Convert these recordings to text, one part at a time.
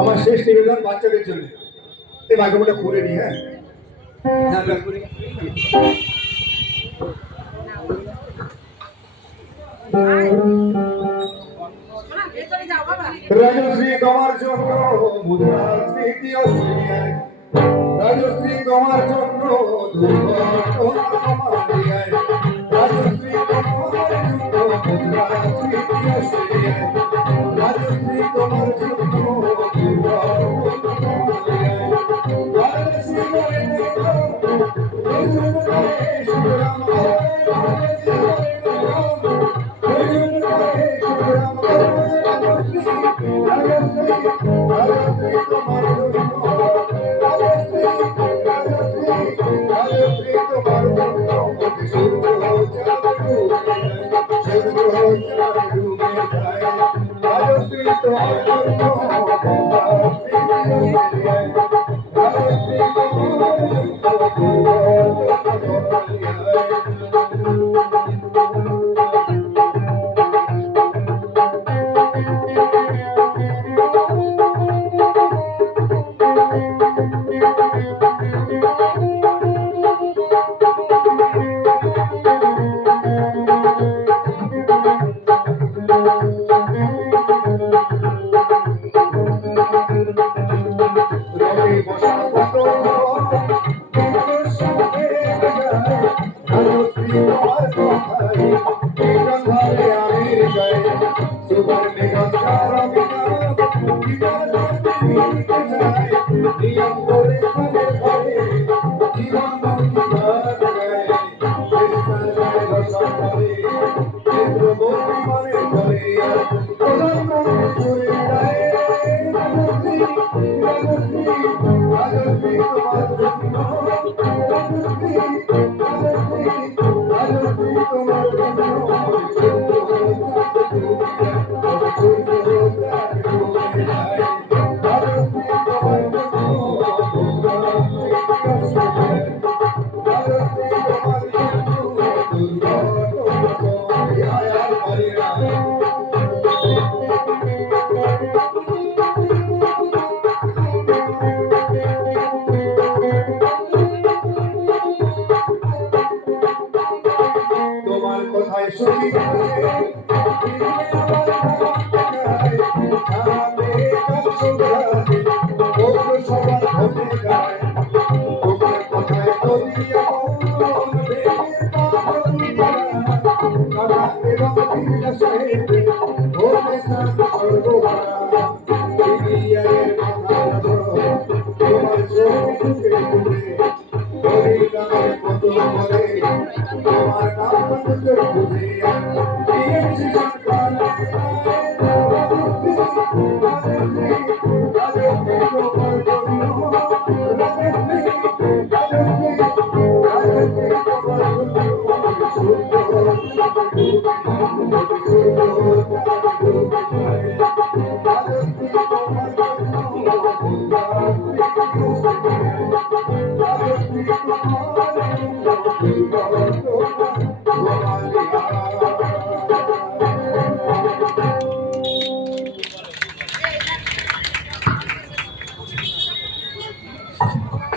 আমার শেষ নিবেদন বাচ্চাদের জন্য এই মাইক্রোফোনটা খুলে নি। হ্যাঁ রাজশ্রী তোমার জন্য মুদ্রা স্মৃতি অস্ট্রেলিয়ায়, রাজশ্রী তোমার জন্য রাজশ্রী তোমার জন্য মুদ্রা স্মৃতি অস্ট্রেলিয়ায়, রাজশ্রী তোমার জন্য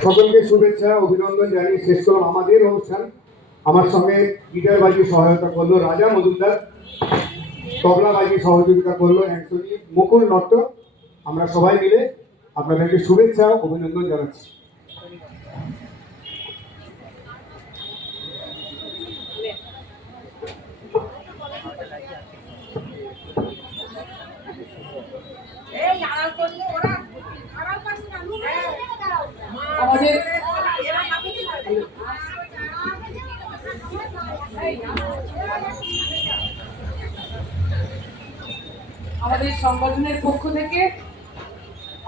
সকলকে শুভেচ্ছা অভিনন্দন জানিয়ে শেষ করলাম আমাদের অনুষ্ঠান। আমার সঙ্গে গিটার বাজিয়ে সহায়তা করলো রাজা মজুমদার, তবলা বাজিয়ে সহযোগিতা করলো অ্যান্টনি, মুকুল নট্ট। আমরা সবাই মিলে আপনাদেরকে শুভেচ্ছা ও অভিনন্দন জানাচ্ছি। আমাদের সংগঠনের পক্ষ থেকে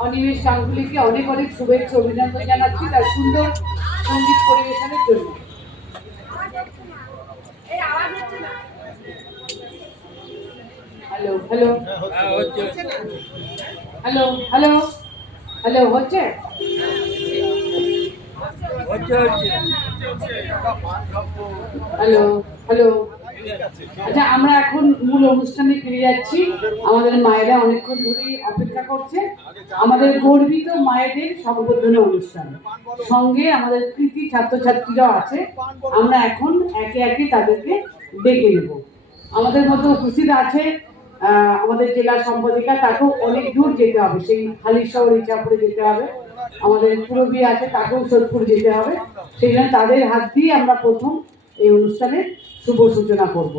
অনিমেষ গাঙ্গুলিকে অনেক অনেক শুভেচ্ছা অভিনন্দন জানাচ্ছি তার সুন্দর সঙ্গীত পরিবেশনের জন্য। Hello hello hello hello hello হচ্ছে হ্যালো হ্যালো। আচ্ছা, আমরা এখন মূল অনুষ্ঠানে ফিরে যাচ্ছি। আমাদের মায়েরা অনেকক্ষণ ধরেই অপেক্ষা করছে। আমাদের গর্বিত মায়েদের সংবর্ধনা অনুষ্ঠান, সঙ্গে আমাদের কৃতি ছাত্রছাত্রীরাও আছে। আমরা এখন একে একে তাদেরকে ডেকে নেব। আমাদের মধ্যে উপস্থিত আছে আমাদের জেলা সম্পাদিকা, তাকেও অনেক দূর যেতে হবে, সেই হালিশহর ইচ্ছাপুরে যেতে হবে। আমাদের পুরবী আছে, তাকেও সোদপুর যেতে হবে। সেই জন্য তাদের হাত দিয়ে আমরা প্রথম এই অনুষ্ঠানের শুভ সূচনা করব।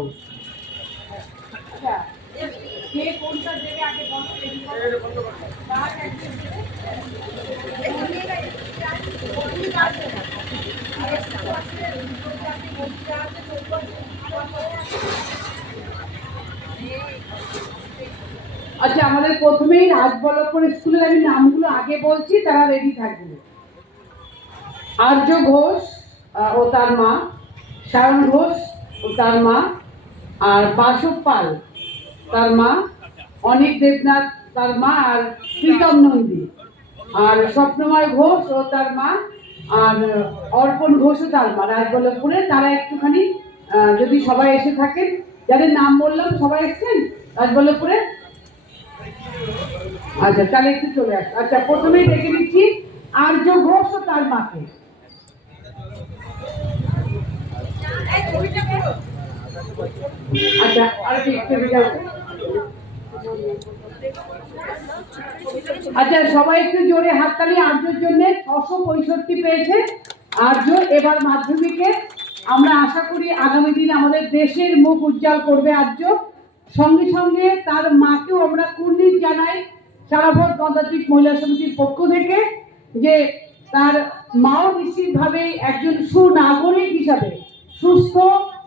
আচ্ছা, আমাদের প্রথমেই রাজবল্লভপুর স্কুলের আমি নামগুলো আগে বলছি, তারা রেডি থাকবে। আর্য ঘোষ ও তার মা, সায়ন ঘোষ ও তার মা, আর বাসব পাল তার মা, অনিক দেবনাথ তার মা, আর প্রীতম নন্দী, আর স্বপ্নময় ঘোষ ও তার মা, আর অর্পণ ঘোষও তার মা, রাজবল্লভপুরে। তারা একটুখানি যদি সবাই এসে থাকেন, যাদের নাম বললাম সবাই এসছেন রাজবল্লভপুরে? আচ্ছা, তাহলে একটু চলে আস। আচ্ছা, প্রথমেই ডেকে নিচ্ছি আর্য ঘোষ ও তার মাকে। আচ্ছা, আর আচ্ছা, সবাই একটু জোরে হাততালি। আর্যর জন্য 665 পেয়েছে আর্য এবার মাধ্যমিকে। আমরা আশা করি আগামী দিনে আমাদের দেশের মুখ উজ্জ্বল করবে আর্য। সঙ্গে সঙ্গে তার মাকেও আমরা কুর্নিশ জানাই সারাভারত গণতান্ত্রিক মহিলা সমিতির পক্ষ থেকে, যে তার মাও নিশ্চিতভাবে একজন সুনাগরিক হিসাবে, সুস্থ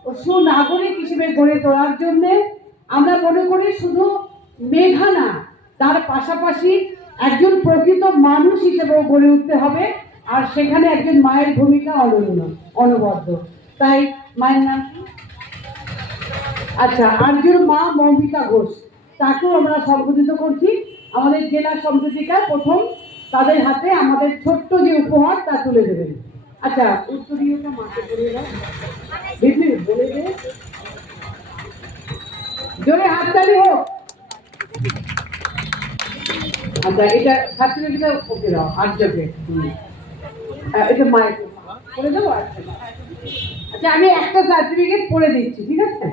ও সুনাগরিক হিসেবে গড়ে তোলার জন্যে আমরা মনে করি শুধু মেধা না, তার পাশাপাশি একজন প্রকৃত মানুষ হিসেবেও গড়ে উঠতে হবে। আর সেখানে একজন মায়ের ভূমিকা অনন্য, অনবদ্য। তাই মায়ের নাম? আচ্ছা, আর্যর মা মৌমিতা ঘোষ, তাকেও আমরা সম্বোধিত করছি। আমাদের জেলা সম্পাদিকা প্রথম তাদের হাতে আমাদের ছোট্ট যে উপহার তা তুলে দেবেন। আচ্ছা, উত্তরীয়টা মাকে বলে দাও, দিদি বলে দে, জোরে হাততালি হোক। আচ্ছা, এটা ছাত্রীদেরকে ওকে দাও, আর্যকে। এটা মায়ের করে দেবো। আচ্ছা, আমি একটা সার্টিফিকেট পড়ে দিচ্ছি, ঠিক আছে?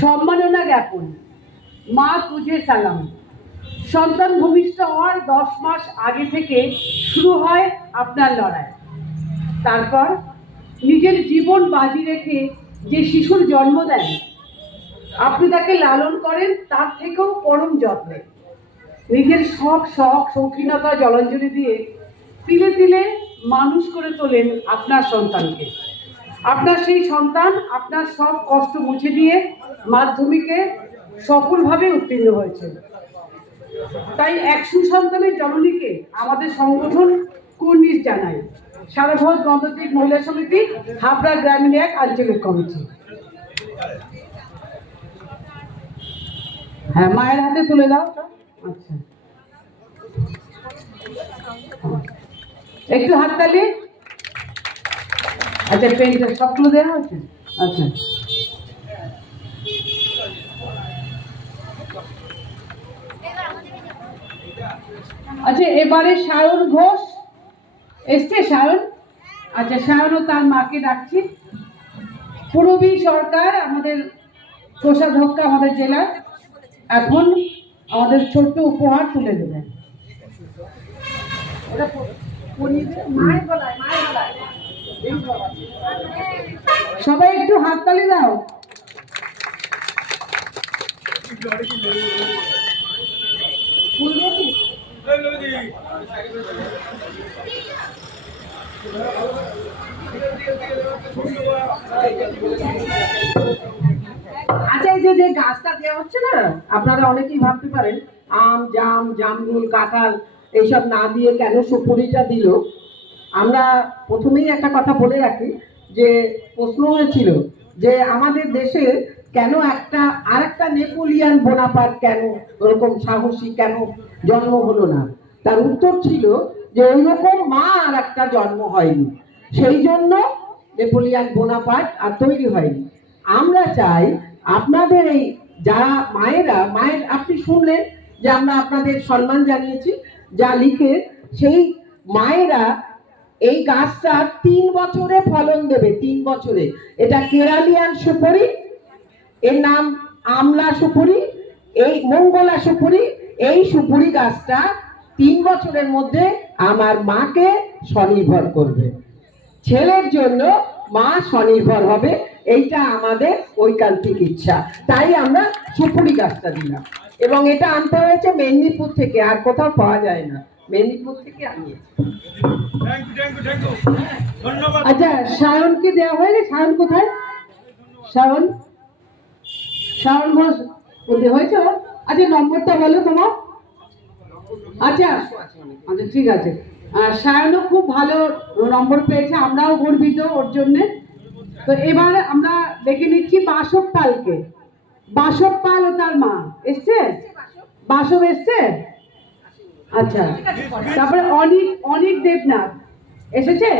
সম্মাননা জ্ঞাপন। মা তুঝে সালাম। সন্তান ভূমিষ্ঠ হওয়ার 10 মাস আগে থেকে শুরু হয় আপনার লড়াই। তারপর নিজের জীবন বাজি রেখে যে শিশুর জন্ম দেন, আপনি তাকে লালন করেন তার থেকেও পরম যত্নে। নিজের সব শখ শৌখিনতা জলাঞ্জলি দিয়ে তিলে তিলে মানুষ করে তোলেন আপনার সন্তানকে। আপনার সেই সন্তান আপনার সব কষ্ট মুছে দিয়ে মাধ্যমিকে সফলভাবে উত্তীর্ণ হয়েছে। তাই এক সুসন্তানের জননীকে আমাদের সংগঠন কুর্নিশ জানায় সারাভারত গণতান্ত্রিক মহিলা সমিতি, হাবড়া গ্রামীণ 1 আঞ্চলিক কমিটি। হ্যাঁ, মায়ের হাতে তুলে দাও। আচ্ছা, একটু হাততালি। আচ্ছা, পেনটা সবগুলো দেওয়া হয়েছে। আচ্ছা, আচ্ছা, এবারে সায়ন ঘোষ এসছে। সায়ন, আচ্ছা, সায়ন ও তার মাকে ডাকছি। পুরবী সরকার আমাদের কোষাধ্যক্ষ আমাদের জেলার, এখন আমাদের ছোট্ট উপহার তুলে দেবেন। সবাই একটু হাততালি দাও। ফুল দিয়েছিস? আচ্ছা, এই যে গাছটা দেওয়া হচ্ছে না, আপনারা অনেকেই ভাবতে পারেন আম, জাম, জামরুল, কাঁঠাল এইসব না দিয়ে কেন সুপুরিটা দিল। আমরা প্রথমেই একটা কথা বলে রাখি যে প্রশ্ন হয়েছিল যে আমাদের দেশে কেন আরেকটা নেপোলিয়ান বোনাপার্ট কেন ওরকম সাহসী কেন জন্ম হলো না। তার উত্তর ছিল যে ওইরকম মা আর একটা জন্ম হয়নি, সেই জন্য নেপোলিয়ান বোনাপার্ট আর তৈরি হয়নি। আমরা চাই আপনাদের এই যারা মায়ের আপনি শুনলেন যে আমরা আপনাদের সম্মান জানিয়েছি, যা লিখে সেই মায়েরা এই গাছটা 3 বছরে ফলন দেবে, 3 বছরে। এটা কেরালিয়ান সুপুরি, এর নাম আমলা সুপুরি, এই মঙ্গলা সুপুরি। এই সুপুরি গাছটা 3 বছরের মধ্যে আমার মাকে স্বনির্ভর করবে, ছেলের জন্য মা স্বনির্ভর হবে। এইটা আমাদের ঐকান্তিক ইচ্ছা, তাই আমরা সুপুরি গাছটা দিলাম। এবং এটা আনতে হয়েছে মেদিনীপুর থেকে, আর কোথাও পাওয়া যায় না, মেদিনীপুর থেকে আনিয়েছি। আচ্ছা, সায়নকে দেওয়া হয়নি? সায়ন কোথায়? সায়ন ঘোষ হয়েছে? আচ্ছা, নম্বরটা বলো তোমার। আচ্ছা আচ্ছা, ঠিক আছে। সায়নও খুব ভালো নম্বর পেয়েছে, আমরাও গর্বিত ওর জন্যে। তো এবার আমরা দেখে নিচ্ছি বাসব পালকে। বাসব পাল ও তার মা এসছে? বাসব এসছে? আচ্ছা, তারপরে অনিক দেবনাথ এসেছে?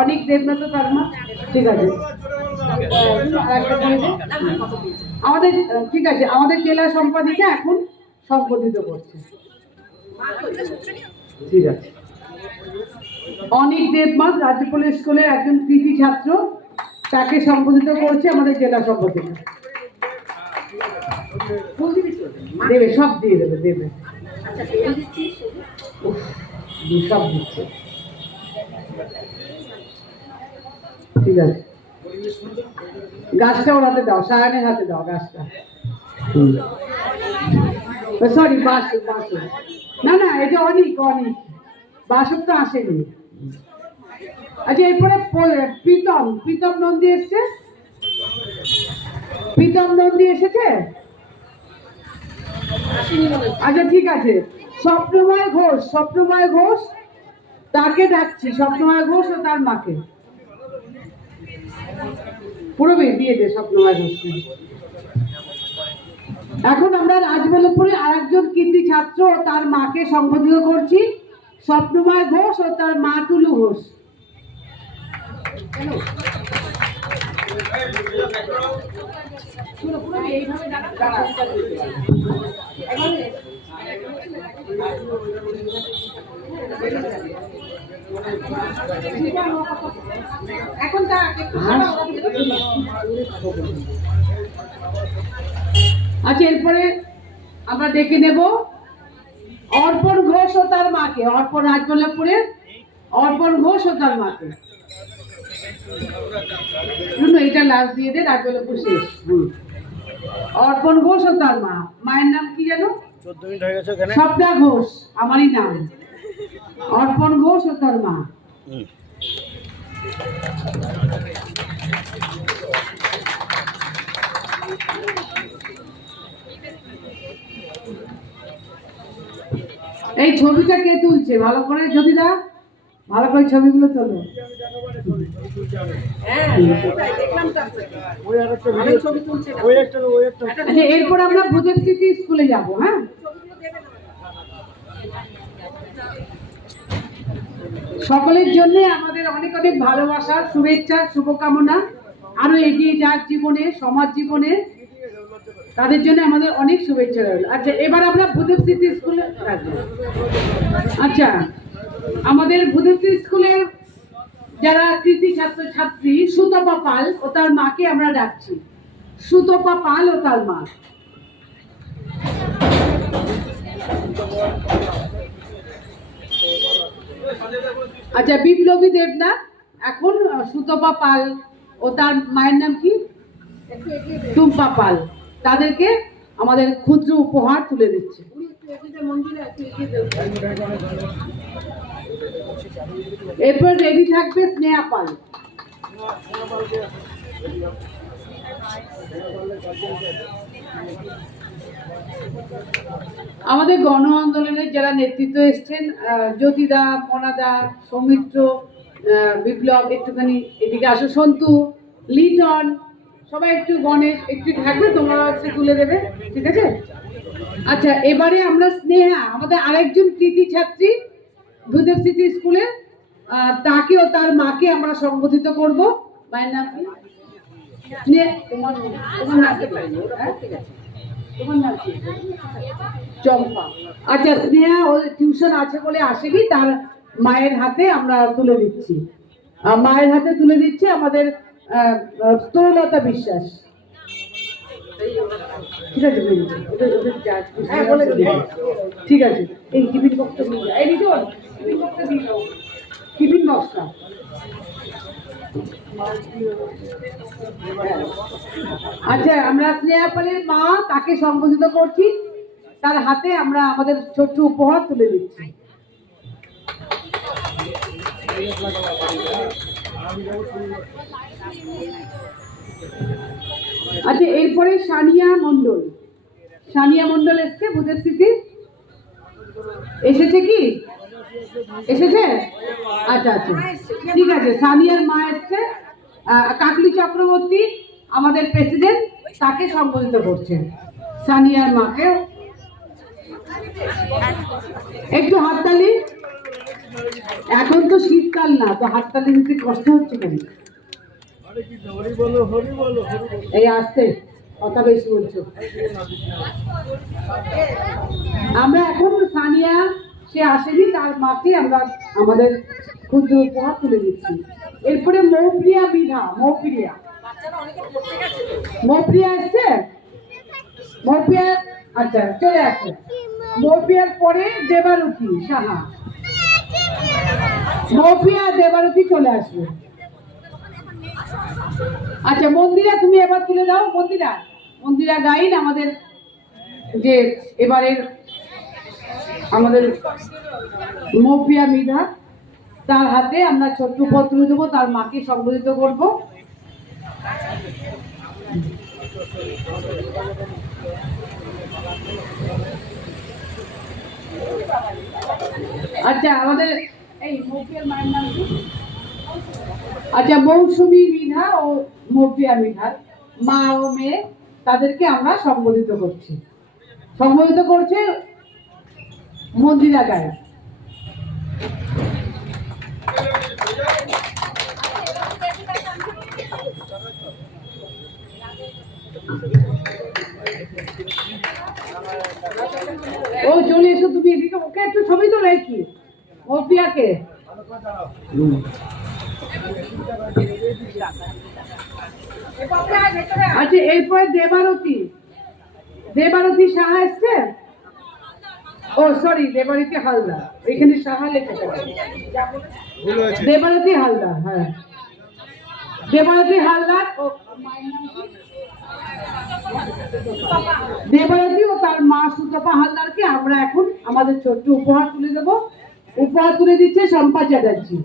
অনিক দেবনাথ তার মা, ঠিক আছে। আমাদের ঠিক আছে, আমাদের জেলা সম্পাদিকা এখন সম্পাদিত করছে, ঠিক আছে। অনিক দেবনাথ রাজ্যপাল স্কুলের একজন কৃতি ছাত্র, তাকে সম্পাদিত করছে আমাদের জেলা সম্পাদিকা। দেবে, সব দিয়ে দেবে। সব দিচ্ছে, ঠিক আছে। গাছটা ওর হাতে দাও, সায়নের হাতে দাও গাছটা। সরি, বাসব। না, এটা অনেক বাসব তো আসেনি। আচ্ছা, এরপরে প্রীতম নন্দী এসছে? প্রীতম নন্দী এসেছে? আচ্ছা, ঠিক আছে। স্বপ্নময় ঘোষ তাকে ডাকছি, স্বপ্নময় ঘোষ ও তার মাকে। পুরোবে দিয়ে দে স্বপ্নময় ঘোষকে। এখন আমরা রাজবল্লভপুরে আর একজন কৃতি ছাত্র ও তার মাকে সম্বোধিত করছি, স্বপ্নময় ঘোষ ও তার মা টুলু ঘোষ। আচ্ছা, এরপরে আমরা ডেকে নেব অর্পণ ঘোষ ও তার মাকে। অর্পণ রাজবল্লভপুরের অর্পণ ঘোষ ও তার মাকে। এটা লাস্ট দিয়ে দে, রাজবল্লভপুর শেষ। অর্পণ ঘোষ ও তার মা। মায়ের নাম কি জানো? স্বপ্না ঘোষ, আমারই নাম। অর্পণ ঘোষ ও তার মা। এই ছবিটা কে তুলছে? ভালো করে যদি দা, ভালো করে ছবিগুলো তোলো। আচ্ছা, এরপর আমরা ভূদেব স্মৃতি স্কুলে যাব। হ্যাঁ, সকলের জন্য আমাদের অনেক অনেক ভালোবাসা, শুভেচ্ছা, শুভকামনা। আরো এগিয়ে যাক জীবনে, সমাজ জীবনে, তাদের জন্য আমাদের অনেক শুভেচ্ছা রইল। আচ্ছা, এবার আমরা ভূদেব স্মৃতি স্কুলে থাকবো। আচ্ছা, আমাদের ভূদেব স্মৃতি স্কুলের যারা কৃতি ছাত্র ছাত্রী, সুতপা পাল ও তার মাকে আমরা ডাকছি। সুতপা পাল ও তার মা। আচ্ছা, বিপ্লবী দেবনাথ এখন সুতপা পাল ও তার মায়ের নাম কি, টুম্পা পাল, তাদেরকে আমাদের ক্ষুদ্র উপহার তুলে দিচ্ছে। এরপর রেডি থাকবে স্নেহা পাল। আমাদের গণ আন্দোলনের যারা নেতৃত্ব এসছেন, জ্যোতিদা, মনাদা, সৌমিত্র, বিপ্লব, একটুখানি এদিকে আসো, সন্তু, লিটন, সবাই একটু, গণেশ একটু থাকবে, তোমরা হচ্ছে তুলে দেবে, ঠিক আছে? আচ্ছা, এবারে আমরা স্নেহা, আমাদের আরেকজন কৃতি ছাত্রী ভূদেব স্মৃতি স্কুলের, তাকে ও তার মাকে আমরা সম্বোধিত করব। মায়ের নাম কি? তোমার নাম কি? হ্যাঁ, ঠিক আছে, তোমার নাম কি? চম্পা। আচ্ছা, স্নেহা ও টিউশন আছে বলে আসেনি, তার মায়ের হাতে আমরা তুলে দিচ্ছি। মায়ের হাতে তুলে দিচ্ছে আমাদের তরুলতা বিশ্বাস। ঠিক আছে, ঠিক আছে। এই টিফিন বক্সটা নিয়ে যাও, এই রিজন টিফিন বক্সটা দিয়ে দাও, টিফিন বক্সটা। আচ্ছা, আমরা স্নেহা পালের মা, তাকে সম্বোধিত করছি, তার হাতে আমরা আমাদের ছোট্ট উপহার তুলে দিচ্ছি। আচ্ছা, এরপরে সানিয়া মণ্ডল, সানিয়া মণ্ডল এসছে ভূদেব স্মৃতি, এসেছে কি? এসেছে? আচ্ছা আচ্ছা, ঠিক আছে। সানিয়ার মা এসছে, কাকলি চক্রবর্তী আমাদের প্রেসিডেন্ট, তাকে সম্বোধিত করছে। সানিয়ার মাকে একটু হাততালি। এখন তো শীতকাল না, তো হাততালি দিতে কষ্ট হচ্ছে কেন? এই আসতে কথা বেশি বলছো। আমরা এখন সানিয়া, সে আসেনি, তার মাকে আমরা আমাদের ক্ষুদ্র উপহার তুলে দিচ্ছি। এরপরে মৌপ্রিয়া বিধা, মৌপ্রিয়া, মৌপ্রিয়া এসছে, মৌপ্রিয়া, আচ্ছা চলে আসে। মৌপ্রিয়ার পরে দেবারতী সাহা, মৌপ্রিয়া দেবারতী চলে আসবে। আচ্ছা, মন্দিরা তুমি এবার তুলে দাও। মন্দিরা, মন্দিরা গাইড আমাদের, যে এবারের আমাদের মৌপ্রিয়া মৃধা, তার হাতে আমরা ছোট্ট উপহার তুলে দেবো, তার মাকে সম্বোধিত করব। আচ্ছা, আমাদের এই মৌপ্রিয়ার মায়ের নাম কি? আচ্ছা, মৌসুমী মৃধা ও মৌপ্রিয়া মৃধার মা ও মেয়ে, তাদেরকে আমরা সম্বোধিত করছি। সম্বোধিত করছে মন্দিরা গায়ে। ও চলে এসো তুমি এদিকে, ওকে একটু ছবি তো রেখি, মৌপ্রিয়াকে। আচ্ছা, এরপরে দেবারতী, দেবারতী সাহা এসছে। ও সরি, দেবারতী হালদার, এখানে সাহা লেখা, দেবারতী হালদার। হ্যাঁ, দেবারতী হালদার ও দেবারতী ও তার মা সুতপা হালদারকে আমরা এখন আমাদের ছোট্ট উপহার তুলে দেব। উপহার তুলে দিচ্ছে শম্পা চ্যাটার্জি।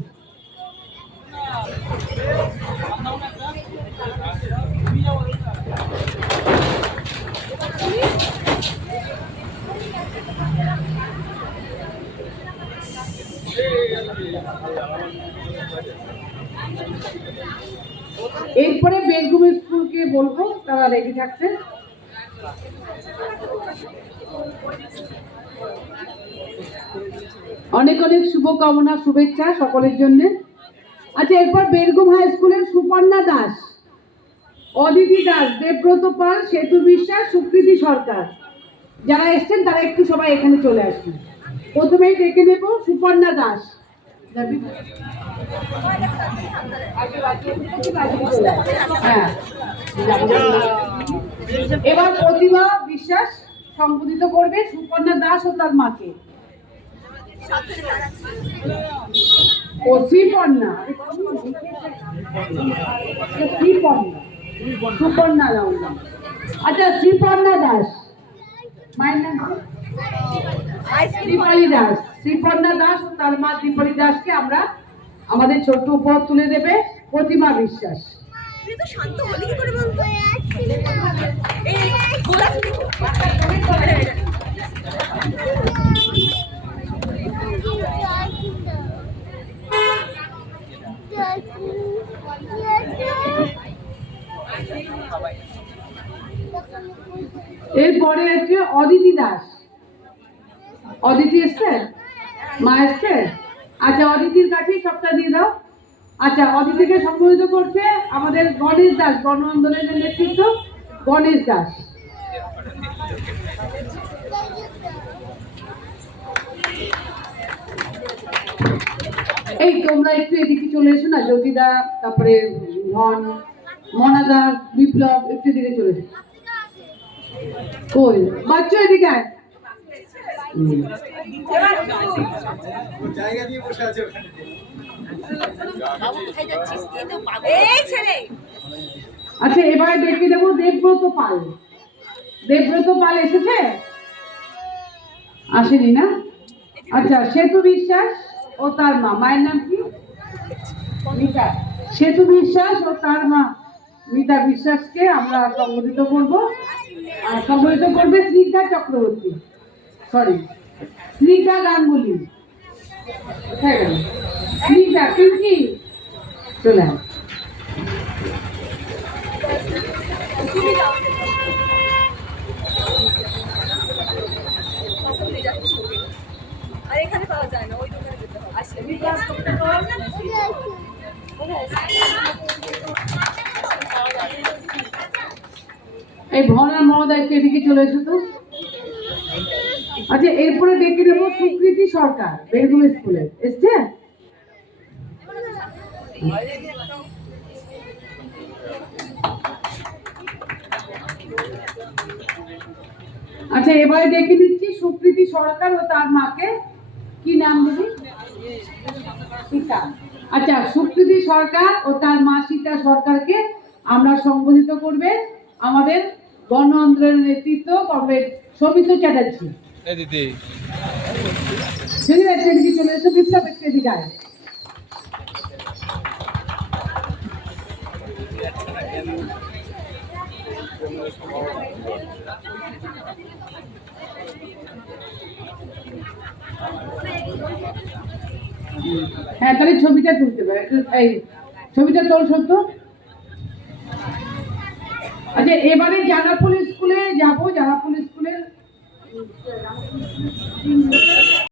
এরপরে বেলগুম স্কুলকে বলবো, তারা রেডি থাকছে। অনেক অনেক শুভকামনা, শুভেচ্ছা সকলের জন্য। আচ্ছা, এরপর বেলগুম হাই স্কুলের সুপর্ণা দাস, অদিতি দাস, দেবব্রত পাল, সেতু বিশ্বাস, সুকৃতি সরকার, যারা এসছেন তারা একটু সবাই এখানে চলে আসবেন। প্রথমেই ডেকে নেব সুপর্ণা দাস। হ্যাঁ, এবার প্রতিভা বিশ্বাস সম্বোধিত করবে সুপর্ণা দাস ও তার মাকে। ও শ্রীপর্ণা, শ্রীপর্ণা, সুপর্ণা লাউলা। আচ্ছা, শ্রীপর্ণা দাস, মায়ের নাম কি? দীপালি দাস। শ্রীপর্ণা দাস ও তার মা দীপালি দাসকে আমরা আমাদের ছোট্ট উপহার তুলে দেবে প্রতিমা বিশ্বাস। শান্ত হলি কি করে বলতো? এই গোলাপ এরপরে আছে অদিতি দাস। অদিতি এসছে, মা এসছে। আচ্ছা, অদিতির কাছেই সবটা দিয়ে দাও। আচ্ছা, অদিতিকে সম্বোধিত করছে আমাদের গণেশ দাস, গণ আন্দোলনের নেতৃত্ব গণেশ দাস। এই তোমরা একটু এদিকে চলে এসো না, জ্যোতিদা, তারপরে ধন, মনাদা, বিপ্লব, একটু এদিকে চলে এসো। কই বাচ্চা, এদিকে আয়। জায়গা দিয়ে বসে আছে এই ছেলে। আচ্ছা, এবারে দেখিয়ে দেবো দেবব্রত পাল। দেবব্রত পাল এসেছে? আসেনি না? আচ্ছা, সেতু বিশ্বাস ও তার মা, মায়ের নাম কি? মিতা। সেতু বিশ্বাস ও তার মা মিতা বিশ্বাসকে আমরা সম্বোধিত করবো। আর সম্বোধিত করবে স্নিগ্ধা চক্রবর্তী, সরি স্নিগ্ধা গাঙ্গুলি। কোথায় গেল স্নিগ্ধা? পিঙ্কি চলে আয়। আর এখানে পাওয়া যায় না, ওই দোকানে যেতে হবে। আসলে এই ভনা মহোদয়কে এদিকে চলে এসো তো। আচ্ছা, এরপরে ডেকে দেবো সুকৃতি সরকার, বেরগুম স্কুলে এসছে। আচ্ছা, এবারে ডেকে দিচ্ছি সুকৃতি সরকার ও তার মাকে। কি নাম দিবি? সীতা। আচ্ছা, সুকৃতি সরকার ও তার মা সীতা সরকারকে আমরা সম্বোধিত করবে আমাদের গণ আন্দোলনের নেতৃত্ব কমরেড সৌমিত্র চ্যাটার্জি। দিদি এদিকে চলে এসো, বিপ্লব একটু এদিকে আয়। হ্যাঁ, তাহলে ছবিটা তুলতে পারে। এই ছবিটা তোল সত্য। আচ্ছা, এবারে জানাপুর স্কুলে যাবো। জানাপুর স্কুলের